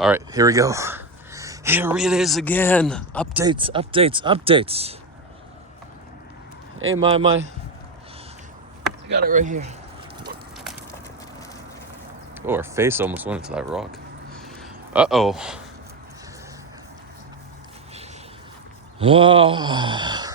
All right, here we go. Here it is again. Updates. Hey, my. I got it right here. Oh, her face almost went into that rock. Uh-oh. Oh.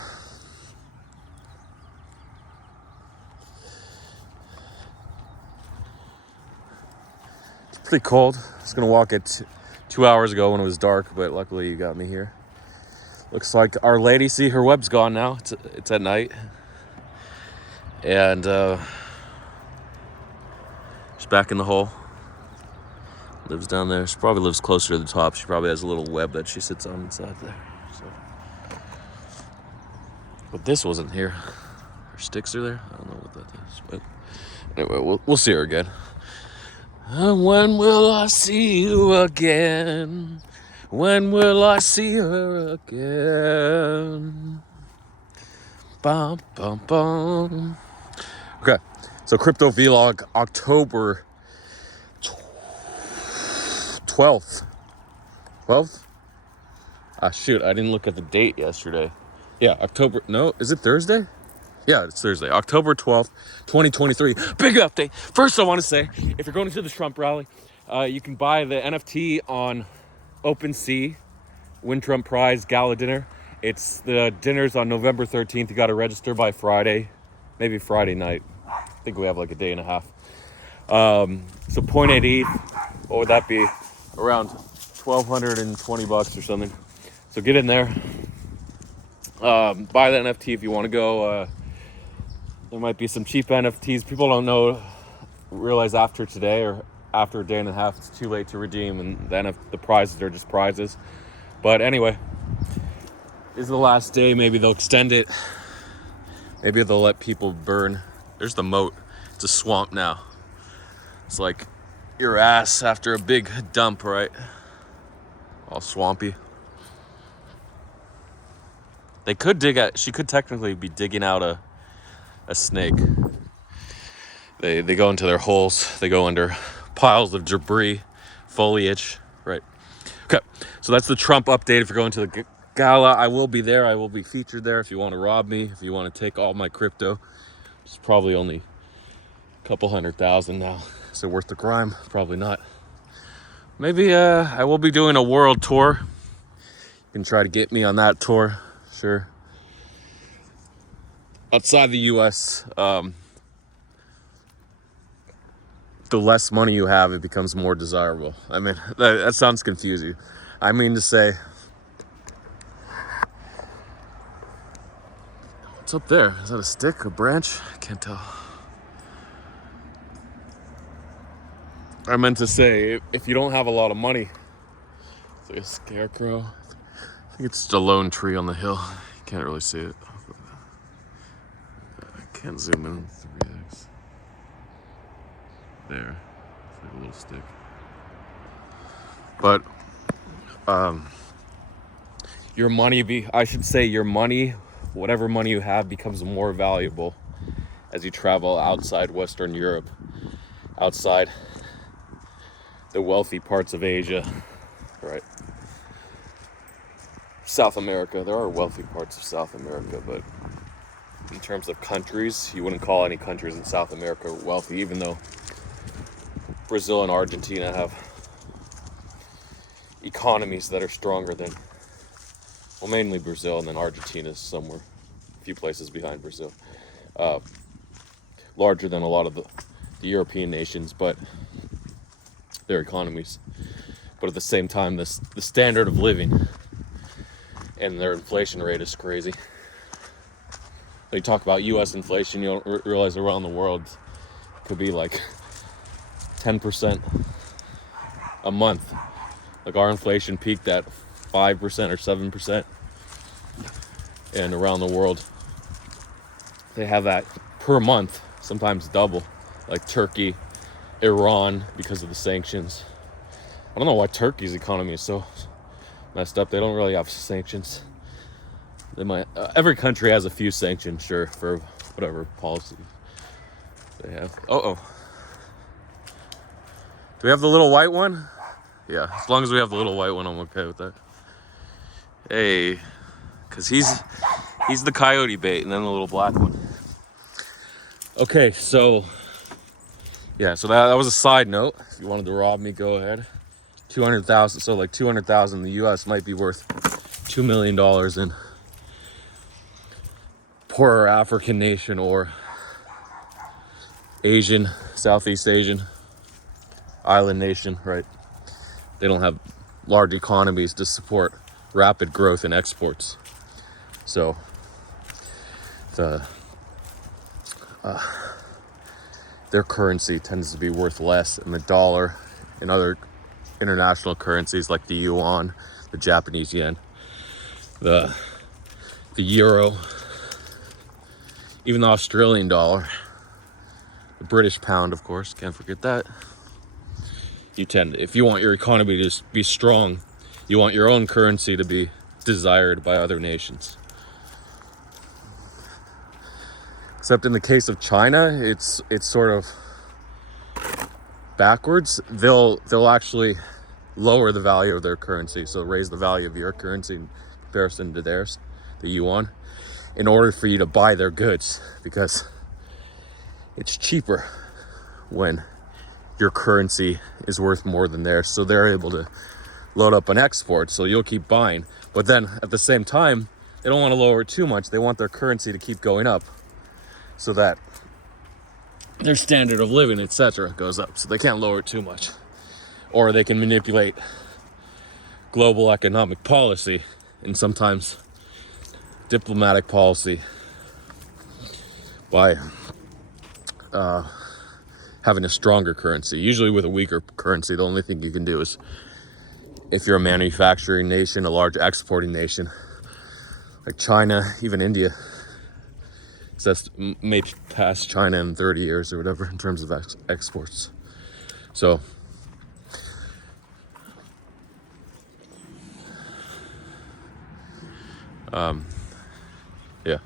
It's pretty cold. I was going to walk it 2 hours ago when it was dark, but luckily you got me here. Looks like Our Lady, see, her web's gone now. It's at night. And she's back in the hole. Lives down there. She probably lives closer to the top. She probably has a little web that she sits on inside there. So. But this wasn't here. Her sticks are there. I don't know what that is. But anyway, we'll see her again. When will I see you again? When will I see her again? Bum, bum, bum. Okay, so Crypto Vlog, October 12th. 12th? Ah, shoot, I didn't look at the date yesterday. Yeah, is it Thursday? Yeah, it's Thursday, October 12th, 2023. Big update. First, I want to say, if you're going to the Trump rally, you can buy the NFT on OpenSea, Win Trump Prize Gala Dinner. The dinner's on November 13th. You got to register by Friday, maybe Friday night. I think we have like a day and a half. So 0.8 ETH, what would that be? Around $1,220 or something. So get in there. Buy the NFT if you want to go. There might be some cheap NFTs. People don't realize after today or after a day and a half, it's too late to redeem, and then the prizes are just prizes. But anyway, this is the last day. Maybe they'll extend it. Maybe they'll let people burn. There's the moat. It's a swamp now. It's like your ass after a big dump, right? All swampy. She could technically be digging out a snake. They go into their holes. They go under piles of debris, foliage, right? Okay, so that's the Trump update. If you're going to the gala, I will be there. I will be featured there. If you want to rob me, if you want to take all my crypto, it's probably only a couple 100,000 now. Is it worth the crime? Probably not. Maybe I will be doing a world tour. You can try to get me on that tour, sure. Outside the U.S., the less money you have, it becomes more desirable. I mean, that sounds confusing. I mean to say, what's up there? Is that a stick, a branch? I can't tell. I meant to say, if you don't have a lot of money, it's like a scarecrow. I think it's just a lone tree on the hill. You can't really see it. I can't zoom in 3x. There. It's like a little stick. But your money, whatever money you have, becomes more valuable as you travel outside Western Europe, outside the wealthy parts of Asia, right? South America, there are wealthy parts of South America, but in terms of countries, you wouldn't call any countries in South America wealthy, even though Brazil and Argentina have economies that are stronger than, well, mainly Brazil, and then Argentina is somewhere, a few places behind Brazil. Larger than a lot of the European nations, but their economies. But at the same time, the standard of living and their inflation rate is crazy. When you talk about U.S. inflation, you don't realize around the world it could be like 10% a month. Like our inflation peaked at 5% or 7%. And around the world, they have that per month, sometimes double. Like Turkey, Iran, because of the sanctions. I don't know why Turkey's economy is so messed up. They don't really have sanctions. They might. Every country has a few sanctions, sure, for whatever policy they have. Do we have the little white one? Yeah, as long as we have the little white one, I'm okay with that. Hey, because he's the coyote bait, and then the little black one. Okay, so yeah, so that was a side note. If you wanted to rob me, go ahead. 200,000. So like 200,000 in the U.S. might be worth $2 million in poorer African nation or Asian, Southeast Asian island nation, right? They don't have large economies to support rapid growth in exports. So their currency tends to be worth less, and the dollar and other international currencies like the yuan, the Japanese yen, the euro, even the Australian dollar, the British pound, of course, can't forget that. If you want your economy to be strong, you want your own currency to be desired by other nations. Except in the case of China, it's sort of backwards. They'll actually lower the value of their currency, so raise the value of your currency in comparison to theirs, the yuan, in order for you to buy their goods, because it's cheaper when your currency is worth more than theirs. So they're able to load up on exports, so you'll keep buying. But then at the same time, they don't want to lower it too much. They want their currency to keep going up so that their standard of living, etc., goes up. So they can't lower it too much. Or they can manipulate global economic policy and sometimes diplomatic policy by having a stronger currency. Usually with a weaker currency, the only thing you can do is, if you're a manufacturing nation, a large exporting nation, like China, even India, may pass China in 30 years or whatever in terms of exports. So yeah.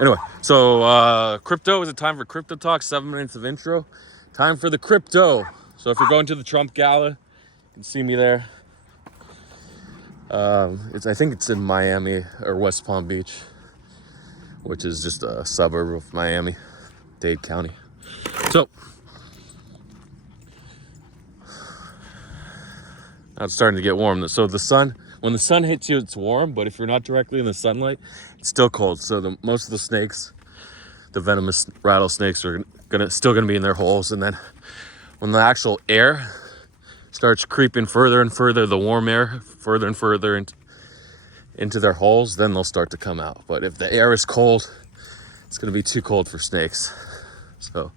Anyway, so crypto, is it time for crypto talk? 7 minutes of intro. Time for the crypto. So if you're going to the Trump Gala, you can see me there. I think it's in Miami or West Palm Beach, which is just a suburb of Miami, Dade County. So now it's starting to get warm. So when the sun hits you, it's warm, but if you're not directly in the sunlight, it's still cold. So most of the snakes, the venomous rattlesnakes, are still gonna be in their holes. And then when the actual air starts creeping further and further, the warm air further and further into their holes, then they'll start to come out. But if the air is cold, it's gonna be too cold for snakes. So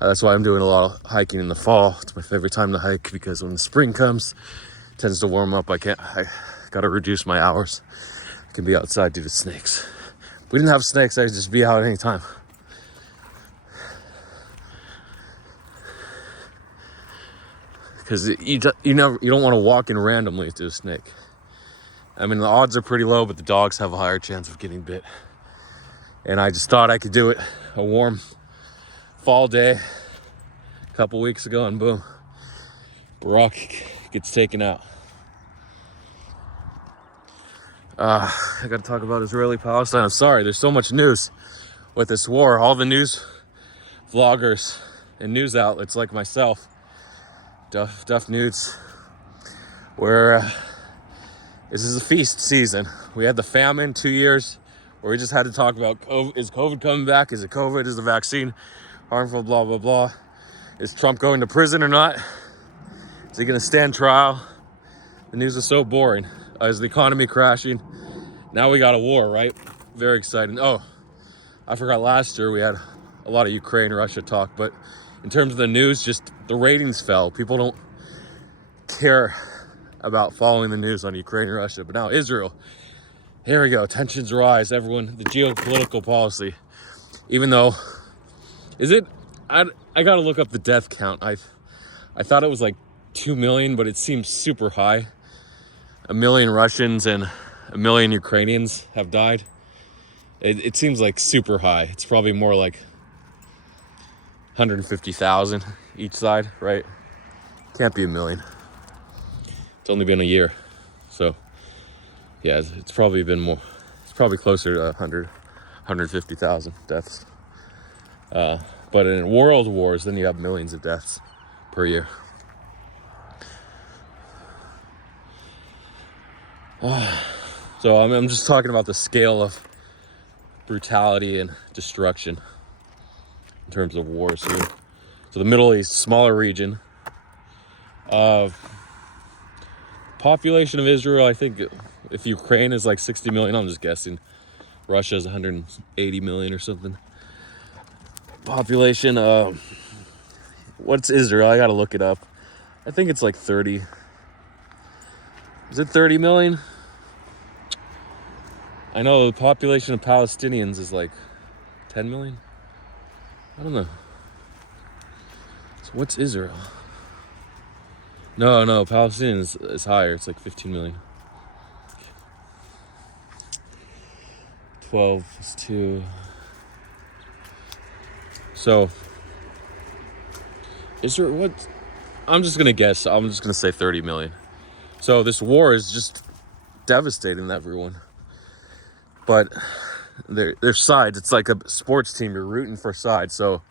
that's why I'm doing a lot of hiking in the fall. It's my favorite time to hike, because when the spring comes, it tends to warm up. I gotta reduce my hours. I can be outside due to snakes. If we didn't have snakes, I could just be out anytime. Because you don't want to walk in randomly to a snake. I mean, the odds are pretty low, but the dogs have a higher chance of getting bit. And I just thought I could do it a warm fall day a couple weeks ago, and boom, Barack gets taken out. I gotta talk about Israeli-Palestine. I'm sorry, there's so much news with this war. All the news vloggers and news outlets like myself, Duff News, where this is a feast season. We had the famine 2 years where we just had to talk about COVID. Is COVID coming back? Is it COVID? Is the vaccine harmful? Blah, blah, blah. Is Trump going to prison or not? Is he gonna stand trial? The news is so boring. Is the economy crashing? Now we got a war, right? Very exciting. Oh, I forgot last year we had a lot of Ukraine-Russia talk, but in terms of the news, just the ratings fell. People don't care about following the news on Ukraine and Russia. But now Israel, here we go. Tensions rise. Everyone, the geopolitical policy. Even though, I got to look up the death count. I thought it was like 2 million, but it seems super high. 1 million Russians and 1 million Ukrainians have died. It seems like super high. It's probably more like 150,000 each side, right? Can't be 1 million. It's only been a year. So, yeah, it's probably been more. It's probably closer to 100, 150,000 deaths. But in world wars, then you have millions of deaths per year. So I'm just talking about the scale of brutality and destruction in terms of wars here. So the Middle East, smaller region. Population of Israel, I think if Ukraine is like 60 million, I'm just guessing. Russia is 180 million or something. Population, what's Israel? I gotta look it up. I think it's like 30. Is it 30 million? I know the population of Palestinians is like 10 million. I don't know. So what's Israel? No, Palestinians is higher. It's like 15 million. 12 is 2. So, Israel, what? I'm just gonna guess. I'm just gonna say 30 million. So this war is just devastating everyone. But there's sides. It's like a sports team. You're rooting for sides. So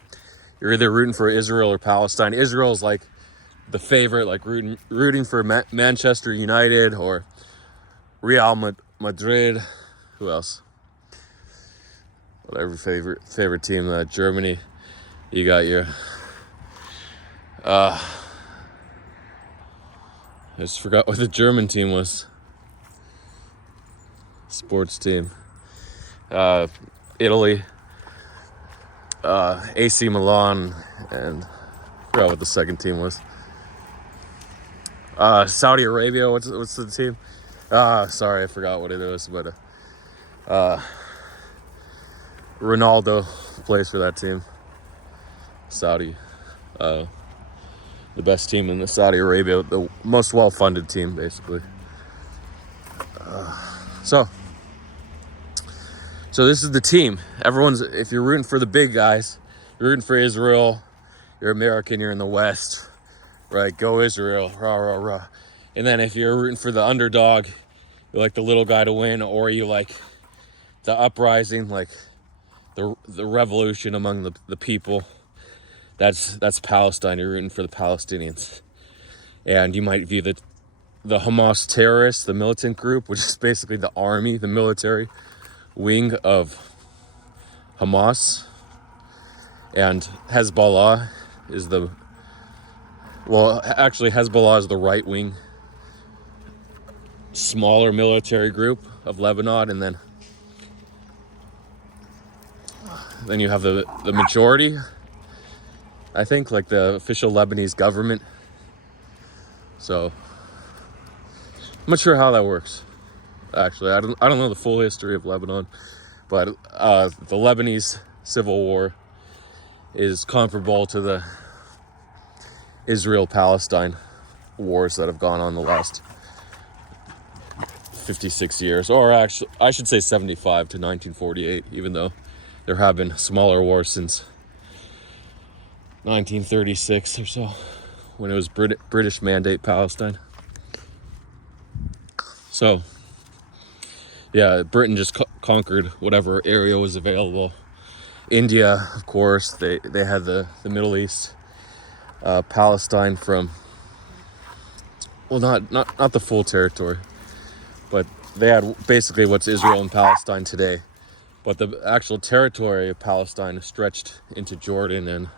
you're either rooting for Israel or Palestine. Israel's like the favorite, like rooting for Manchester United or Real Madrid. Who else? Whatever favorite team. Germany. You got your. I just forgot what the German team was. Sports team. Italy. AC Milan, and I forgot what the second team was. Saudi Arabia. What's the team? Sorry, I forgot what it was, but Ronaldo plays for that team. Saudi, the best team in the Saudi Arabia, the most well-funded team, basically. So this is the team. If you're rooting for the big guys, you're rooting for Israel, you're American, you're in the West, right? Go Israel, rah, rah, rah. And then if you're rooting for the underdog, you like the little guy to win, or you like the uprising, like the revolution among the people. That's Palestine. You're rooting for the Palestinians. And you might view the Hamas terrorists, the militant group, which is basically the army, the military wing of Hamas. And Hezbollah is Hezbollah is the right wing, smaller military group of Lebanon, and then you have the majority, I think, like the official Lebanese government. So I'm not sure how that works. Actually, I don't know the full history of Lebanon, but the Lebanese civil war is comparable to the Israel-Palestine wars that have gone on the last 56 years, or actually, I should say 75 to 1948, even though there have been smaller wars since 1936 or so, when it was British Mandate Palestine. So, yeah, Britain just conquered whatever area was available. India, of course, they had the Middle East. Palestine from, well, not the full territory, but they had basically what's Israel and Palestine today. But the actual territory of Palestine stretched into Jordan and a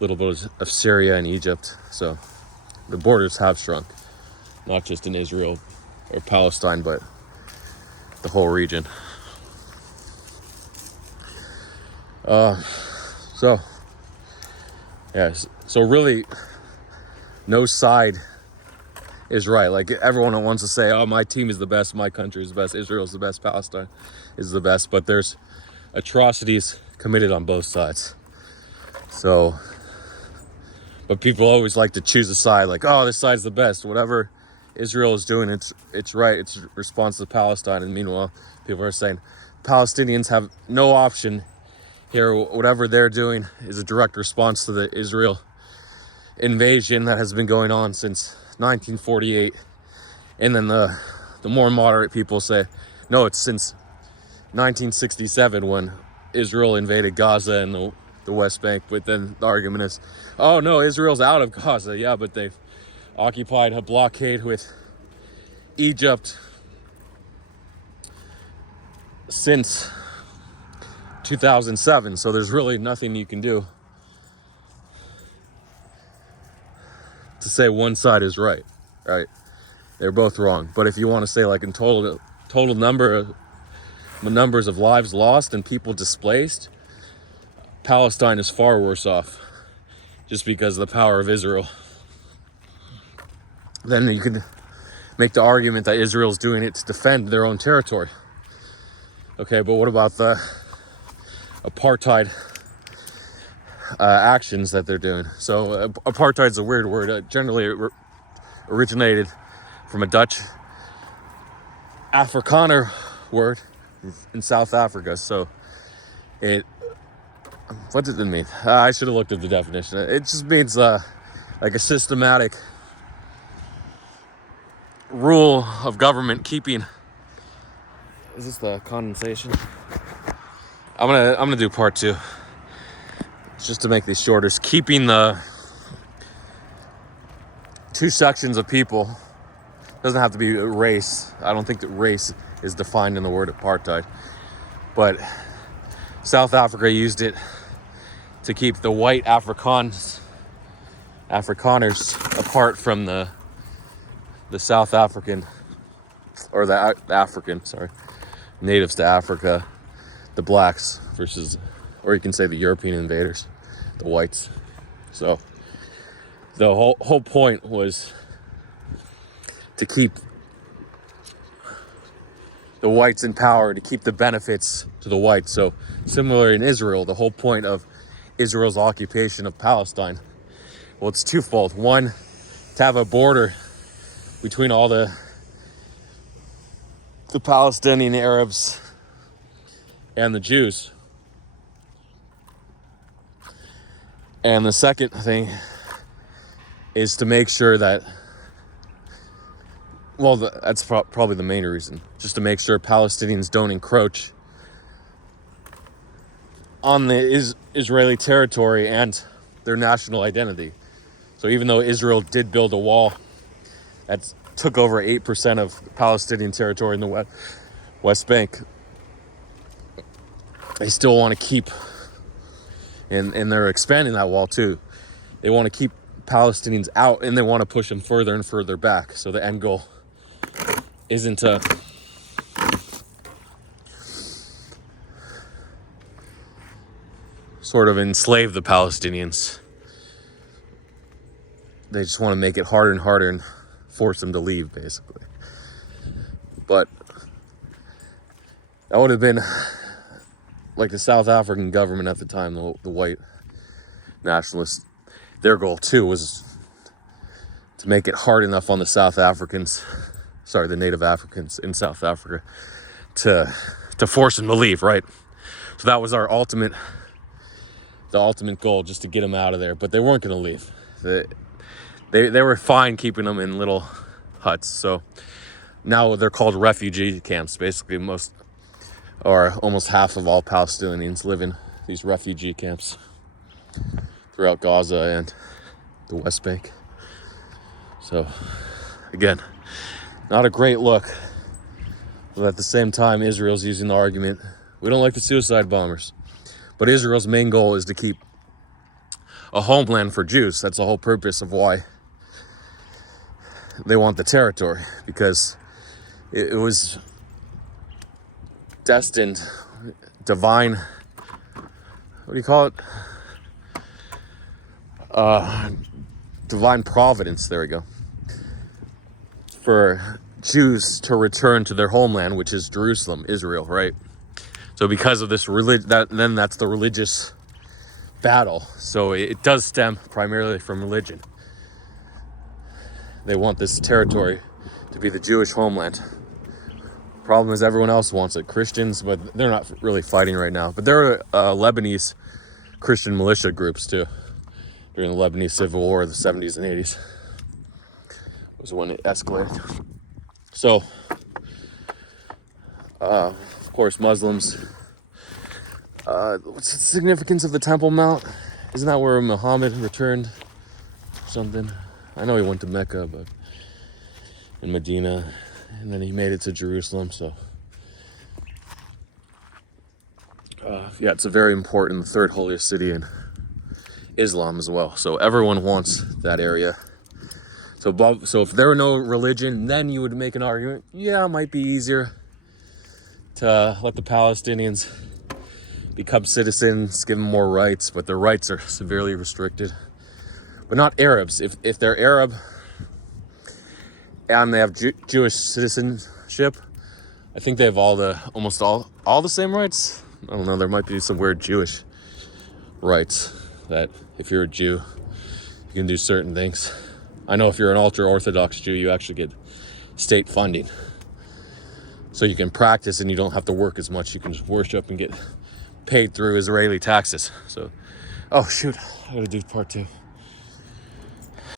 little bit of Syria and Egypt. So the borders have shrunk, not just in Israel or Palestine, but the whole region. So really, no side is right. Like, everyone wants to say, oh, my team is the best, my country is the best, Israel is the best, Palestine is the best, but there's atrocities committed on both sides. So, but people always like to choose a side, like, oh, this side's the best. Whatever Israel is doing, it's right, it's response to Palestine. And meanwhile, people are saying Palestinians have no option here. Whatever they're doing is a direct response to the Israel invasion that has been going on since 1948 And then the more moderate people say, no, it's since 1967 when Israel invaded Gaza and the West Bank. But then the argument is, oh no, Israel's out of Gaza. Yeah, but they've occupied a blockade with Egypt since 2007. So there's really nothing you can do to say one side is right. They're both wrong. But if you want to say like in total numbers of lives lost and people displaced, Palestine is far worse off just because of the power of Israel. Then you could make the argument that Israel's doing it to defend their own territory. Okay, but what about the apartheid actions that they're doing? So apartheid's a weird word. Generally it originated from a Dutch Afrikaner word in South Africa. So what does it mean? I should have looked at the definition. It just means like a systematic rule of government keeping. Is this the condensation? I'm gonna do part 2. It's just to make these shorter. It's keeping the two sections of people. It doesn't have to be race. I don't think that race is defined in the word apartheid. But South Africa used it to keep the white Afrikaners apart from the South African, or the African, natives to Africa, the blacks versus, or you can say the European invaders, the whites. So the whole point was to keep the whites in power, to keep the benefits to the whites. So similar in Israel, the whole point of Israel's occupation of Palestine, well, it's twofold. One, to have a border between all the Palestinian Arabs and the Jews. And the second thing is to make sure that, well, that's probably the main reason, just to make sure Palestinians don't encroach on the Israeli territory and their national identity. So even though Israel did build a wall that took over 8% of Palestinian territory in the West Bank, they still want to keep, and they're expanding that wall too. They want to keep Palestinians out, and they want to push them further and further back. So the end goal isn't to sort of enslave the Palestinians. They just want to make it harder and harder and force them to leave, basically. But that would have been like the South African government at the time, the white nationalists. Their goal too was to make it hard enough on the the native Africans in South Africa to force them to leave, right? So that was our ultimate goal, just to get them out of there. But they weren't going to leave. They were fine keeping them in little huts. So now they're called refugee camps. Basically, almost half of all Palestinians live in these refugee camps throughout Gaza and the West Bank. So again, not a great look. But at the same time, Israel's using the argument, we don't like the suicide bombers. But Israel's main goal is to keep a homeland for Jews. That's the whole purpose of why they want the territory, because it was destined, divine, what do you call it? Divine providence, there we go, for Jews to return to their homeland, which is Jerusalem, Israel, right? So because of this then that's the religious battle. So it does stem primarily from religion. They want this territory to be the Jewish homeland. Problem is, everyone else wants it. Christians, but they're not really fighting right now. But there are Lebanese Christian militia groups too during the Lebanese Civil War of the 70s and 80s. Was when it escalated. So, of course, Muslims. What's the significance of the Temple Mount? Isn't that where Muhammad returned or something? I know he went to Mecca, but in Medina, and then he made it to Jerusalem. So, yeah, it's a very important third holiest city in Islam as well. So everyone wants that area. So if there were no religion, then you would make an argument. Yeah, it might be easier to let the Palestinians become citizens, give them more rights, but their rights are severely restricted. But not Arabs. If they're Arab and they have Jewish citizenship, I think they have almost all the same rights. I don't know, there might be some weird Jewish rights that if you're a Jew, you can do certain things. I know if you're an ultra-Orthodox Jew, you actually get state funding. So you can practice and you don't have to work as much. You can just worship and get paid through Israeli taxes. So, oh shoot, I gotta do part 2.